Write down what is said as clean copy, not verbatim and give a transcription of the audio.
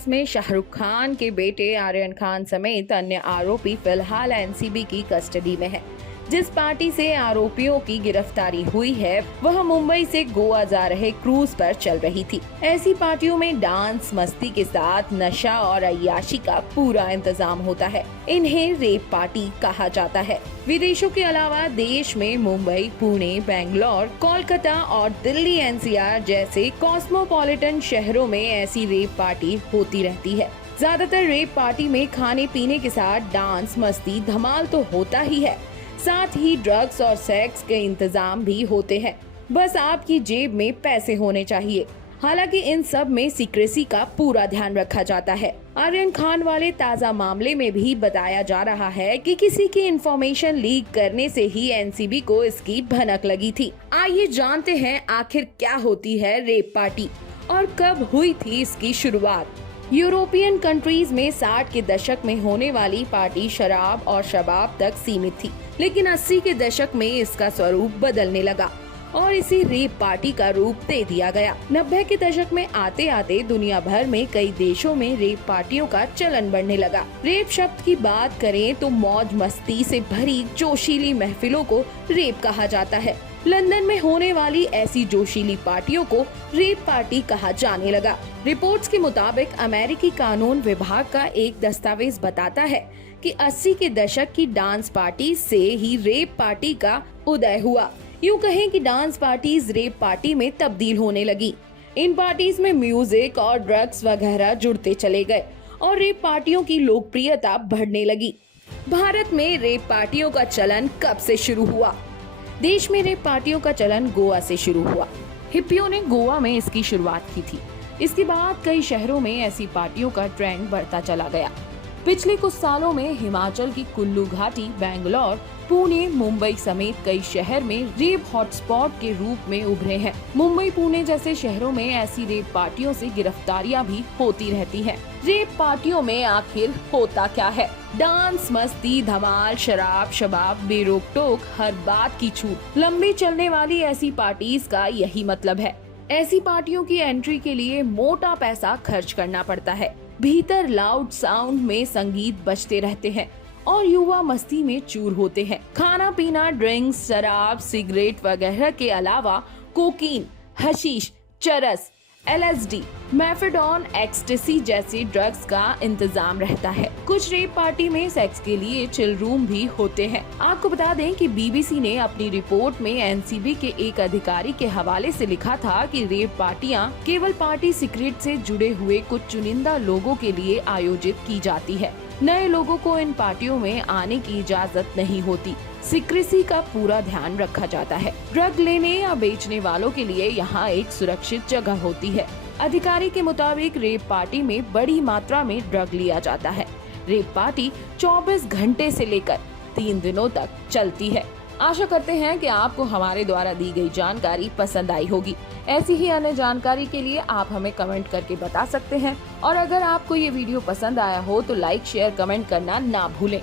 Case में शाहरुख खान के बेटे आर्यन खान समेत अन्य आरोपी फिलहाल एनसीबी की कस्टडी में है। जिस पार्टी से आरोपियों की गिरफ्तारी हुई है वह मुंबई से गोवा जा रहे क्रूज पर चल रही थी। ऐसी पार्टियों में डांस, मस्ती के साथ नशा और अय्याशी का पूरा इंतजाम होता है। इन्हें रेप पार्टी कहा जाता है। विदेशों के अलावा देश में मुंबई, पुणे, बेंगलोर, कोलकाता और दिल्ली एनसीआर जैसे कॉस्मोपॉलिटन शहरों में ऐसी रेप पार्टी होती रहती है। ज्यादातर रेप पार्टी में खाने पीने के साथ डांस, मस्ती, धमाल तो होता ही है, साथ ही ड्रग्स और सेक्स के इंतजाम भी होते हैं। बस आपकी जेब में पैसे होने चाहिए। हालांकि इन सब में सीक्रेसी का पूरा ध्यान रखा जाता है। आर्यन खान वाले ताजा मामले में भी बताया जा रहा है कि किसी की इंफॉर्मेशन लीक करने से ही एनसीबी को इसकी भनक लगी थी। आइए जानते हैं आखिर क्या होती है रेप पार्टी और कब हुई थी इसकी शुरुआत। यूरोपियन कंट्रीज में 60 के दशक में होने वाली पार्टी शराब और शबाब तक सीमित थी, लेकिन 80 के दशक में इसका स्वरूप बदलने लगा और इसे रेप पार्टी का रूप दे दिया गया। 90 के दशक में आते आते दुनिया भर में कई देशों में रेप पार्टियों का चलन बढ़ने लगा। रेप शब्द की बात करें तो मौज मस्ती से भरी जोशीली महफिलों को रेप कहा जाता है। लंदन में होने वाली ऐसी जोशीली पार्टियों को रेप पार्टी कहा जाने लगा। रिपोर्ट्स के मुताबिक अमेरिकी कानून विभाग का एक दस्तावेज बताता है कि 80 के दशक की डांस पार्टी से ही रेप पार्टी का उदय हुआ। यूं कहें कि डांस पार्टीज रेप पार्टी में तब्दील होने लगी। इन पार्टीज में म्यूजिक और ड्रग्स वगैरह जुड़ते चले गए और रेप पार्टियों की लोकप्रियता बढ़ने लगी। भारत में रेप पार्टियों का चलन कब से शुरू हुआ? देश में रेप पार्टियों का चलन गोवा से शुरू हुआ। हिप्पियों ने गोवा में इसकी शुरुआत की थी। इसके बाद कई शहरों में ऐसी पार्टियों का ट्रेंड बढ़ता चला गया। पिछले कुछ सालों में हिमाचल की कुल्लू घाटी, बेंगलोर, पुणे, मुंबई समेत कई शहर में रेप हॉटस्पॉट के रूप में उभरे हैं। मुंबई, पुणे जैसे शहरों में ऐसी रेप पार्टियों से गिरफ्तारियां भी होती रहती हैं। रेप पार्टियों में आखिर होता क्या है? डांस, मस्ती, धमाल, शराब, शबाब, बेरोक टोक, हर बात की छूट। लंबी चलने वाली ऐसी पार्टीज का यही मतलब है। ऐसी पार्टियों की एंट्री के लिए मोटा पैसा खर्च करना पड़ता है। भीतर लाउड साउंड में संगीत बजते रहते हैं और युवा मस्ती में चूर होते हैं। खाना पीना, ड्रिंक्स, शराब, सिगरेट वगैरह के अलावा कोकीन, हशीश, चरस, LSD, मेफेडोन, एक्सटेसी जैसे ड्रग्स का इंतजाम रहता है। कुछ रेप पार्टी में सेक्स के लिए चिल रूम भी होते हैं। आपको बता दें कि BBC ने अपनी रिपोर्ट में एनसीबी के एक अधिकारी के हवाले से लिखा था कि रेप पार्टियां केवल पार्टी सीक्रेट से जुड़े हुए कुछ चुनिंदा लोगों के लिए आयोजित की जाती है। नए लोगों को इन पार्टियों में आने की इजाजत नहीं होती। सीक्रेसी का पूरा ध्यान रखा जाता है। ड्रग लेने या बेचने वालों के लिए यहाँ एक सुरक्षित जगह होती है। अधिकारी के मुताबिक रेप पार्टी में बड़ी मात्रा में ड्रग लिया जाता है। रेप पार्टी 24 घंटे से लेकर 3 दिनों तक चलती है। आशा करते हैं कि आपको हमारे द्वारा दी गई जानकारी पसंद आई होगी। ऐसी ही अन्य जानकारी के लिए आप हमें कमेंट करके बता सकते हैं और अगर आपको ये वीडियो पसंद आया हो तो लाइक, शेयर, कमेंट करना ना भूलें।